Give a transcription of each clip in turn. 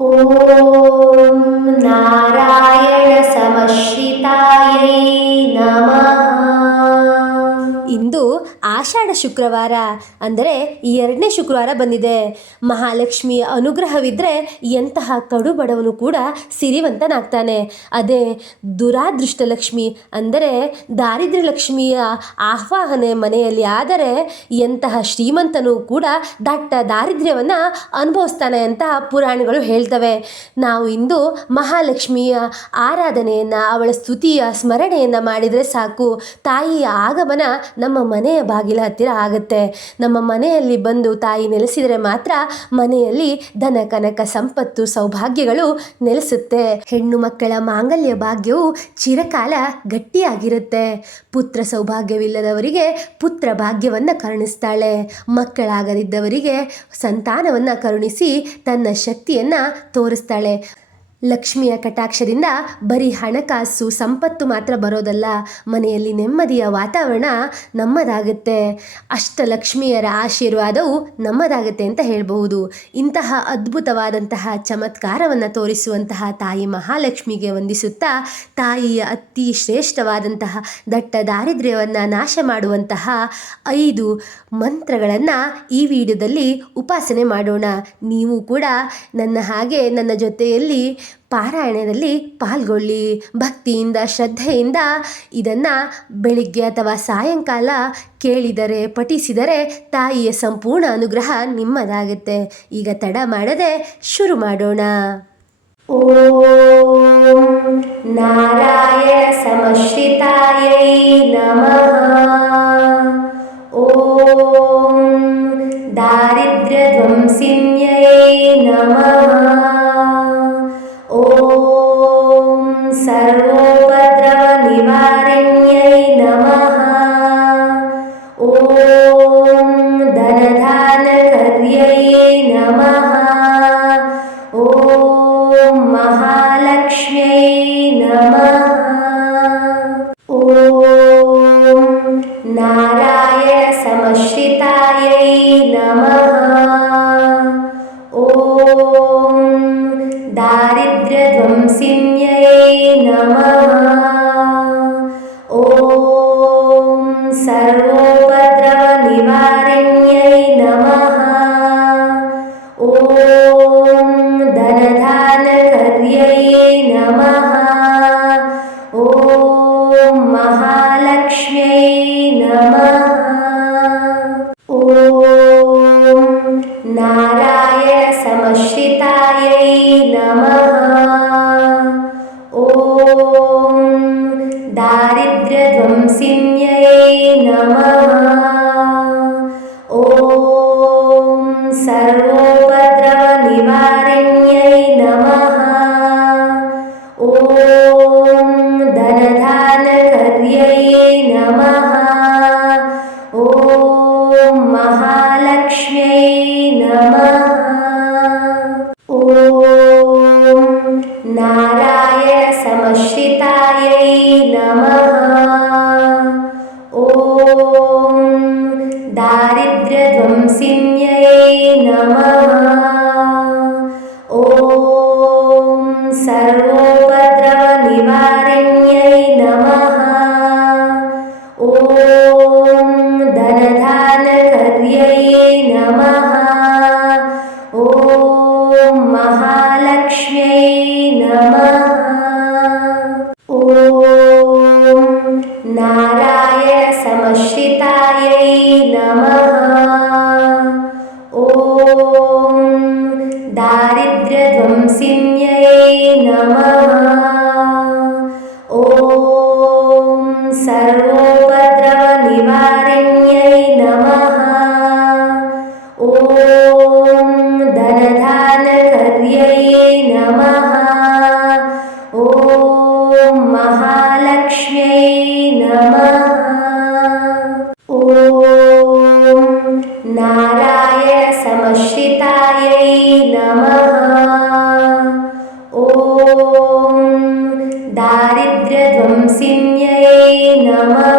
ಓಂ ನಾರಾಯಣ ಸಮಶ್ರಿತಾಯೈ ನಮಃ. ಇಂದು ಆಷಾಢ ಶುಕ್ರವಾರ, ಅಂದರೆ ಈ 2ನೇ ಶುಕ್ರವಾರ ಬಂದಿದೆ. ಮಹಾಲಕ್ಷ್ಮಿಯ ಅನುಗ್ರಹವಿದ್ದರೆ ಎಂತಹ ಕಡು ಬಡವನು ಕೂಡ ಸಿರಿವಂತನಾಗ್ತಾನೆ. ಅದೇ ದುರಾದೃಷ್ಟ ಲಕ್ಷ್ಮಿ ಅಂದರೆ ದಾರಿದ್ರ್ಯ ಲಕ್ಷ್ಮಿಯ ಆಹ್ವಾನ ಮನೆಯಲ್ಲಿ ಆದರೆ ಎಂತಹ ಶ್ರೀಮಂತನು ಕೂಡ ದಟ್ಟ ದಾರಿದ್ರ್ಯವನ್ನು ಅನುಭವಿಸ್ತಾನೆ ಅಂತ ಪುರಾಣಗಳು ಹೇಳ್ತವೆ. ನಾವು ಇಂದು ಮಹಾಲಕ್ಷ್ಮಿಯ ಆರಾಧನೆಯನ್ನು, ಅವಳ ಸ್ತುತಿಯ ಸ್ಮರಣೆಯನ್ನು ಮಾಡಿದರೆ ಸಾಕು, ತಾಯಿಯ ಆಗಮನ ನಮ್ಮ ಮನೆಯ ಬಾಗಿಲ ಹತ್ತಿರ ಆಗುತ್ತೆ. ನಮ್ಮ ಮನೆಯಲ್ಲಿ ಬಂದು ತಾಯಿ ನೆಲೆಸಿದರೆ ಮಾತ್ರ ಮನೆಯಲ್ಲಿ ಧನ ಕನಕ ಸಂಪತ್ತು ಸೌಭಾಗ್ಯಗಳು ನೆಲೆಸುತ್ತೆ. ಹೆಣ್ಣು ಮಕ್ಕಳ ಮಾಂಗಲ್ಯ ಭಾಗ್ಯವು ಚಿರಕಾಲ ಗಟ್ಟಿಯಾಗಿರುತ್ತೆ. ಪುತ್ರ ಸೌಭಾಗ್ಯವಿಲ್ಲದವರಿಗೆ ಪುತ್ರ ಭಾಗ್ಯವನ್ನು ಕರುಣಿಸ್ತಾಳೆ. ಮಕ್ಕಳಾಗದಿದ್ದವರಿಗೆ ಸಂತಾನವನ್ನು ಕರುಣಿಸಿ ತನ್ನ ಶಕ್ತಿಯನ್ನು ತೋರಿಸ್ತಾಳೆ. ಲಕ್ಷ್ಮಿಯ ಕಟಾಕ್ಷದಿಂದ ಬರೀ ಹಣಕಾಸು ಸಂಪತ್ತು ಮಾತ್ರ ಬರೋದಲ್ಲ, ಮನೆಯಲ್ಲಿ ನೆಮ್ಮದಿಯ ವಾತಾವರಣ ನಮ್ಮದಾಗುತ್ತೆ. ಅಷ್ಟಲಕ್ಷ್ಮಿಯರ ಆಶೀರ್ವಾದವು ನಮ್ಮದಾಗುತ್ತೆ ಅಂತ ಹೇಳಬಹುದು. ಇಂತಹ ಅದ್ಭುತವಾದಂತಹ ಚಮತ್ಕಾರವನ್ನು ತೋರಿಸುವಂತಹ ತಾಯಿ ಮಹಾಲಕ್ಷ್ಮಿಗೆ ವಂದಿಸುತ್ತಾ, ತಾಯಿಯ ಅತಿ ಶ್ರೇಷ್ಠವಾದಂತಹ ದಟ್ಟ ದಾರಿದ್ರ್ಯವನ್ನು ನಾಶ ಮಾಡುವಂತಹ 5 ಮಂತ್ರಗಳನ್ನು ಈ ವಿಡಿಯೋದಲ್ಲಿ ಉಪಾಸನೆ ಮಾಡೋಣ. ನೀವು ಕೂಡ ನನ್ನ ಹಾಗೆ ನನ್ನ ಜೊತೆಯಲ್ಲಿ ಪಾರಾಯಣದಲ್ಲಿ ಪಾಲ್ಗೊಳ್ಳಿ. ಭಕ್ತಿಯಿಂದ ಶ್ರದ್ಧೆಯಿಂದ ಇದನ್ನು ಬೆಳಿಗ್ಗೆ ಅಥವಾ ಸಾಯಂಕಾಲ ಕೇಳಿದರೆ ಪಠಿಸಿದರೆ ತಾಯಿಯ ಸಂಪೂರ್ಣ ಅನುಗ್ರಹ ನಿಮ್ಮದಾಗುತ್ತೆ. ಈಗ ತಡ ಮಾಡದೆ ಶುರು ಮಾಡೋಣ. ಓಂ ನಾರಾಯಣ ಸಮಶ್ರಿತಾಯೈ ನಮಃ. ಓಂ ದಾರಿದ್ರ್ಯ ಧ್ವಂಸಿನ್ಯೈ ನಮಃ. ಓಂ ಸರ್ವೋಪದ್ರವ ನಿವಾರಿಣ್ಯೈ ನಮಃ. ಓಂ ಧನಧಾನ ಕರ್ಯೈ ನಮಃ. ಓಂ ಮಹಾಲಕ್ಷ್ಮ್ಯೈ ನಮಃ. ಓಂ ನಾರಾಯಣ ಸಮಶ್ರಿತಾಯೈ ನಮಃ. ಓಂ ದಾರಿದ್ರ್ಯ ಧ್ವಂಸಿನ್ಯೈ ನಮಃ. ಓಂ ಸರ್ವೋಪದ್ರವ ನಿವಾರಿಣ್ಯೈ ನಮಃ. ಓಂ ಧನಧಾನ ಕರ್ಯೈ ನಮಃ. ಓಂ ಮಹಾಲಕ್ಷ್ಮ್ಯೈ ನಮಃ. ಓಂ ನಾರಾಯಣ ಸಮಶ್ರಿತಾಯೈ ನಮಃ. ಓಂ ದಾರಿದ್ರ್ಯ ಧ್ವಂಸಿನ್ಯೈ ನಮಃ. ಓಂ ಸರ್ವೋಪದ್ರವ ನಿವಾರಿಣ್ಯೈ ನಮಃ. ಓಂ ಧನಧಾನ ಕರ್ಯೈ ನಮಃ. ಓಂ ಮಹಾಲಕ್ಷ್ಮ್ಯೈ ನಮಃ. ಓಂ ನಾರಾಯಣ ಸಮಶ್ರಿತಾಯೈ ನಮಃ. ಓಂ ದಾರಿದ್ರ್ಯ ಧ್ವಂಸಿನ್ಯೈ ನಮಃ. ಓಂ ಸರ್ವೋಪದ್ರವ ನಿವಾರಿಣ್ಯೈ ನಮಃ. ಓಂ ಧನಧಾನ ಕರ್ಯೈ ನಮಃ. ಓಂ ಮಹಾಲಕ್ಷ್ಮ್ಯೈ ನಮಃ. ಓಂ ನಾರಾಯಣ ಸಮಶ್ರಿತಾಯೈ ನಮಃ. ಓಂ ದಾರಿದ್ರ್ಯ ಧ್ವಂಸಿನ್ಯೈ ನಮಃ. ಓಂ ಸರ್ವೋಪದ್ರವ ನಿವಾರಿಣ್ಯೈ ನಮಃ. ಓಂ ಧನಧಾನ ಕರ್ಯೈ ನಮಃ. ಓಂ ಮಹಾಲಕ್ಷ್ಮ್ಯೈ ನಮಃ. ಓಂ ನಾರಾಯಣ ಸಮಶ್ರಿತಾಯೈ ನಮಃ. ಓಂ ದಾರಿದ್ರ್ಯ ಧ್ವಂಸಿನ್ಯೈ ನಮಃ.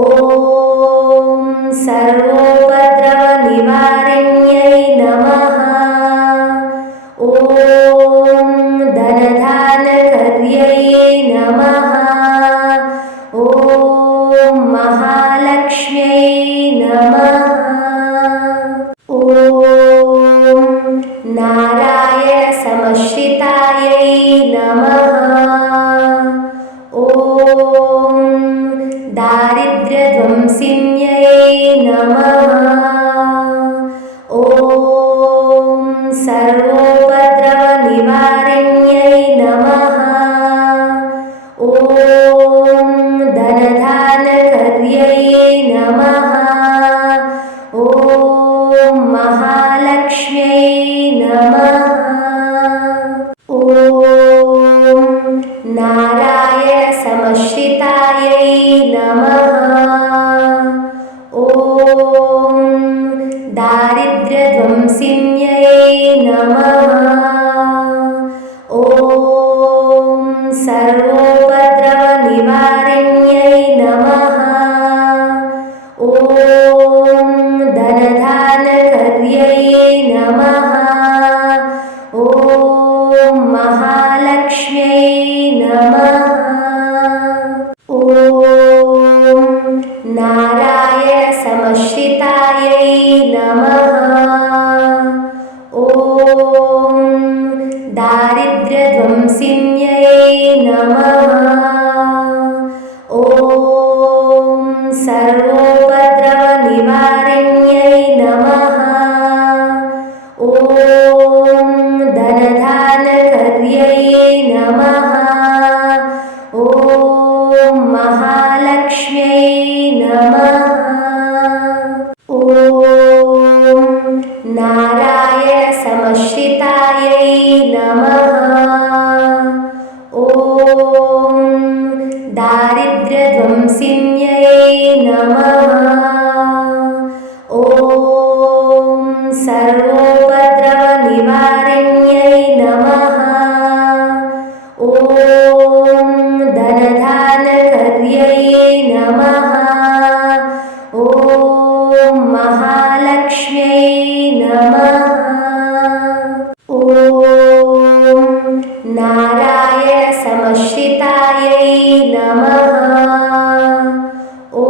ಓಂ ಸರ್ವೋಪದ್ರವ ನಿವಾರಿಣ್ಯೈ ನಮಃ. नारायणसमश्रितायै नमः। ॐ दारिद्र्यध्वंसिन्यै नमः। ॐ सर्वोपद्रवनिवारिण्यै नमः। ॐ धनधानकर्यै नमः। ॐ महालक्ष्म्यै नमः। ॐ नारायणसमश्रितायै नमः। ॐ दारिद्र्यध्वंसिन्यै नमः। ॐ सर्वोपद्रवनिवारिण्यै नमः। ॐ धनधानकर्यै नमः। ॐ महालक्ष्म्यै नमः। ॐ नारायणसमश्रितायै नमः। ॐ दारिद्र्यध्वंसिन्यै नमः। ॐ सर्वोपद्रवनिवारिण्यै नमः। ॐ धनधानकर्यै नमः। ॐ महालक्ष्म्यै नमः। ॐ नारायणसमश्रितायै नमः। ॐ दारिद्र्यध्वंसिन्यै नमः। ॐ सर्वोपद्रवनिवारिण्यै नमः। ॐ धनधानकर्यै नमः। ॐ महालक्ष्म्यै नमः। ॐ नारायणसमश्रितायै नमः। ॐ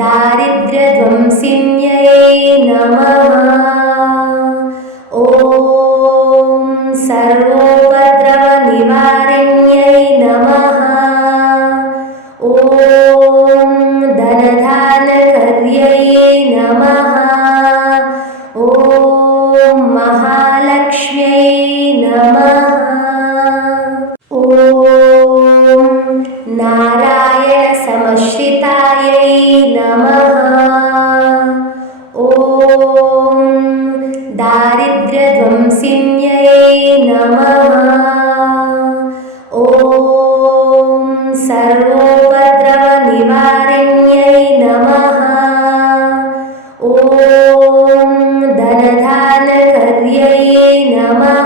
दारिद्र्यध्वंसिन्यै नमः। ॐ सर्वोपद्रवनिवारिण्यै नमः। ॐ धनधानकर्यै नमः। ॐ महालक्ष्म्यै नमः। ॐ नारायणसमश्रितायै नमः। ॐ दारिद्र्यध्वंसिन्यै नमः। ॐ सर्वोपद्रवनिवारिण्यै नमः। ॐ धनधानकर्यै नमः।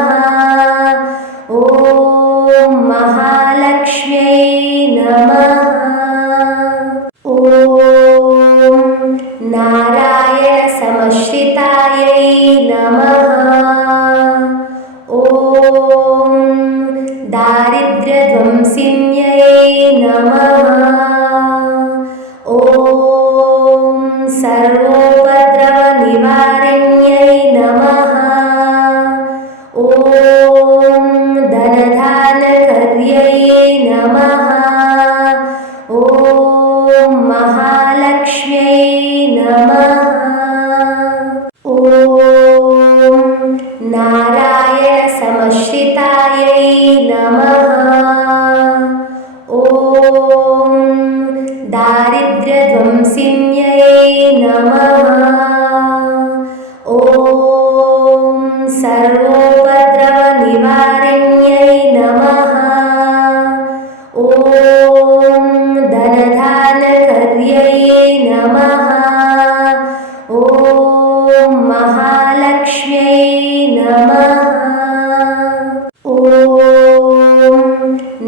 ॐ महालक्ष्म्यै नमः। ॐ नारायणसमश्रितायै नमः। ॐ दारिद्र्यध्वंसिन्यै नमः। ॐ सर्वोपद्रवनिवारिण्यै नमः। ॐ धनधानकर्यै नमः। ॐ महालक्ष्म्यै नमः। ॐ नारायणसमश्रितायै नमः। ॐ दारिद्र्यध्वंसिन्यै नमः। ॐ सर्वोपद्रवनिवारिण्यै नमः। ॐ धनधानकर्यै नमः। ॐ महालक्ष्म्यै नमः। ॐ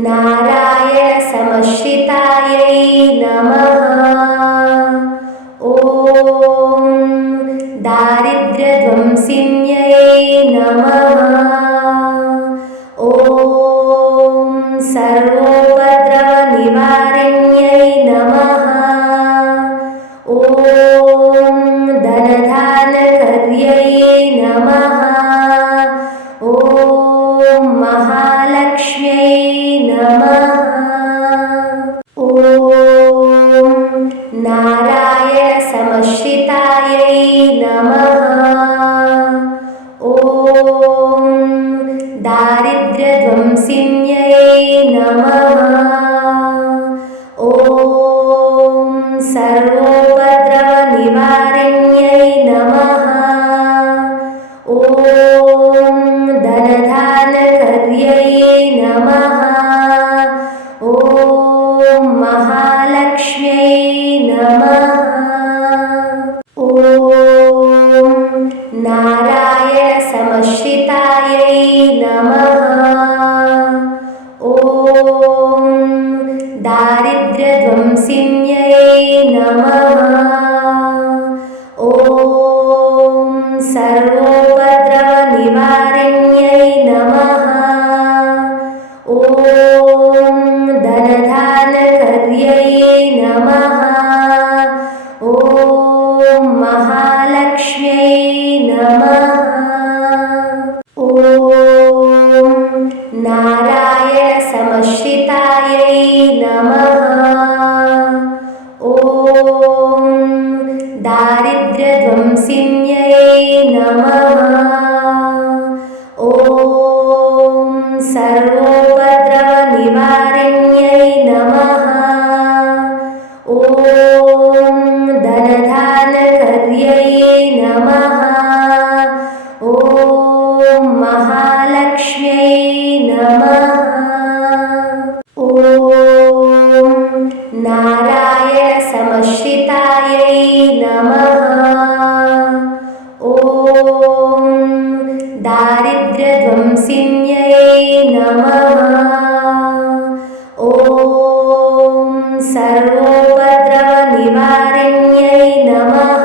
नारायणसमश्रितायै नमः। ॐ दारिद्र्यध्वंसिन्यै नमः। ॐ सर्वोपद्रवनिवारिण्यै नमः। ॐ धनधानकर्यै नमः। ॐ महालक्ष्म्यै नमः। ॐ नारायणसमश्रितायै नमः। ॐ दारिद्र्यध्वंसिन्यै नमः। ॐ सर्वोपद्रवनिवारिण्यै नमः। ॐ धनधानकर्यै नमः। ॐ महालक्ष्म्यै नमः। ॐ नारायणसमश्रितायै नमः। ॐ दारिद्र्यध्वंसिन्यै नमः। ॐ सर्वोपद्रवनिवारिण्यै नमः। ॐ धनधानकर्यै नमः। ॐ महालक्ष्म्यै नमः। ॐ नारायणसमश्रितायै नमः। ॐ दारिद्र्यध्वंसिन्यै नमः। ॐ सर्वोपद्रवनिवारिण्यै नमः। ॐ धनधानकर्यै नमः। ॐ महालक्ष्म्यै नमः। ॐ नारायणसमश्रितायै नमः। ॐ दारिद्र्यध्वंसिन्यै नमः। ॐ सर्वोपद्रवनिवारिण्यै नमः।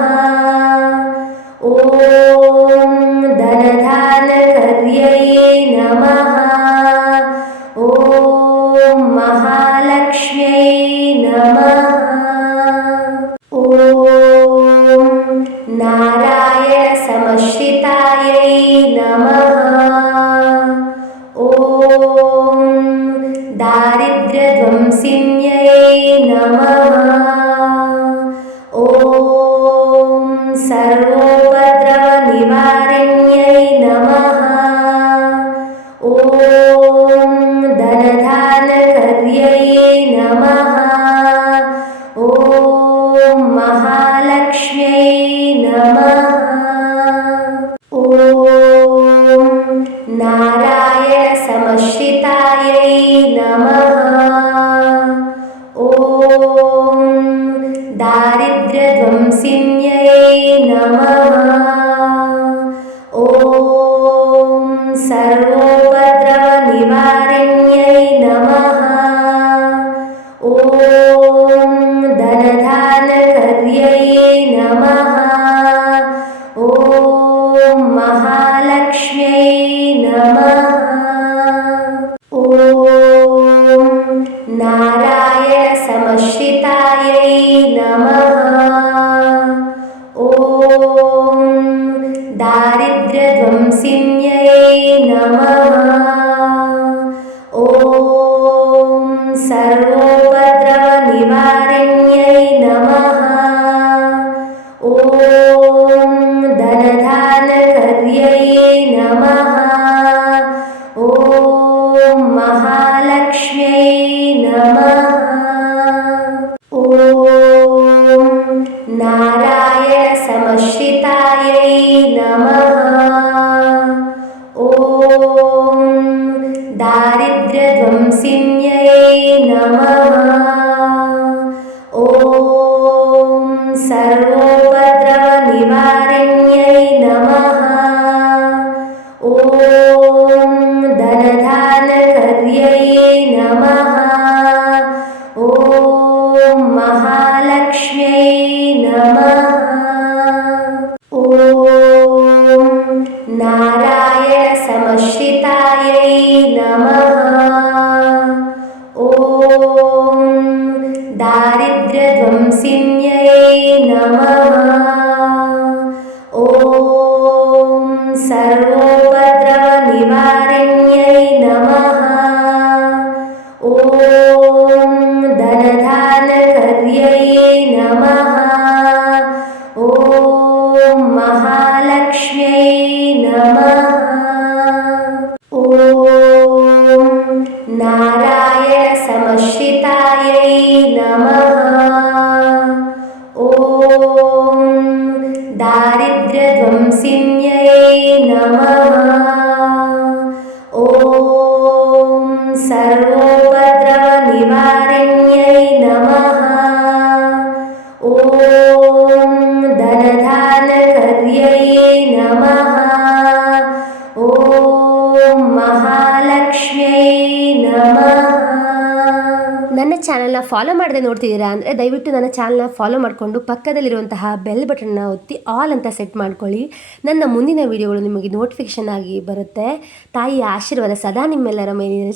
ॐ धनधानकर्यै नमः। ॐ महालक्ष्म्यै नमः। ॐ नारायणसमश्रितायै नमः। ॐ दारिद्र्यध्वंसिन्यै नमः। ॐ सर्वोपद्रवनिवारिण्यै नमः। ॐ धनधानकर्यै नमः। ॐ महालक्ष्म्यै नमः। ॐ नारायणसमश्रितायै नमः। ॐ दारिद्र्यध्वंसिन्यै नमः। ॐ सर्वोपद्रवनिवारिण्यै नमः। ॐ धनधानकर्यै नमः। ॐ महालक्ष्म्यै नमः। ॐ नारायणसमश्रितायै नमः। ॐ दारिद्र्यध्वंसिन्यै नमः। ॐ सर्वोपद्रवनिवारिण्यै नमः। ॐ धनधानकर्यै नमः। ॐ महालक्ष्म्यै नमः। ॐ नारायणसमश्रितायै नमः। ॐ दारिद्र्यध्वंसिन्यै नमः। ॐ सर्वोपद्रवनिवारिण्यै नमः। ॐ धनधानकर्यै नमः। ॐ महालक्ष्म्यै नमः। ॐ नारायणसमश्रितायै नमः। ॐ दारिद्र्यध्वंसिन्यै नमः। ॐ सर्वोपद्रवनिवारिण्यै नमः। ॐ धनधानकर्यै नमः। ॐ महालक्ष्म्यै नमः। ॐ नारायणसमश्रितायै नमः। ॐ दारिद्र्यध्वंसिन्यै नमः। ॐ सर्वोपद्रवनिवारिण्यै नमः। ॐ धनधानकर्यै नमः। ॐ महालक्ष्म्यै नमः। ನನ್ನ ಚಾನಲ್ನ ಫಾಲೋ ಮಾಡದೆ ನೋಡ್ತಿದ್ದೀರಾ ಅಂದರೆ ದಯವಿಟ್ಟು ನನ್ನ ಚಾನಲ್ನ ಫಾಲೋ ಮಾಡಿಕೊಂಡು ಪಕ್ಕದಲ್ಲಿರುವಂತಹ ಬೆಲ್ ಬಟನ್ನ ಒತ್ತಿ ಆಲ್ ಅಂತ ಸೆಟ್ ಮಾಡ್ಕೊಳ್ಳಿ. ನನ್ನ ಮುಂದಿನ ವೀಡಿಯೋಗಳು ನಿಮಗೆ ನೋಟಿಫಿಕೇಷನ್ ಆಗಿ ಬರುತ್ತೆ. ತಾಯಿಯ ಆಶೀರ್ವಾದ ಸದಾ ನಿಮ್ಮೆಲ್ಲರ ಮೇಲಿರಲಿ.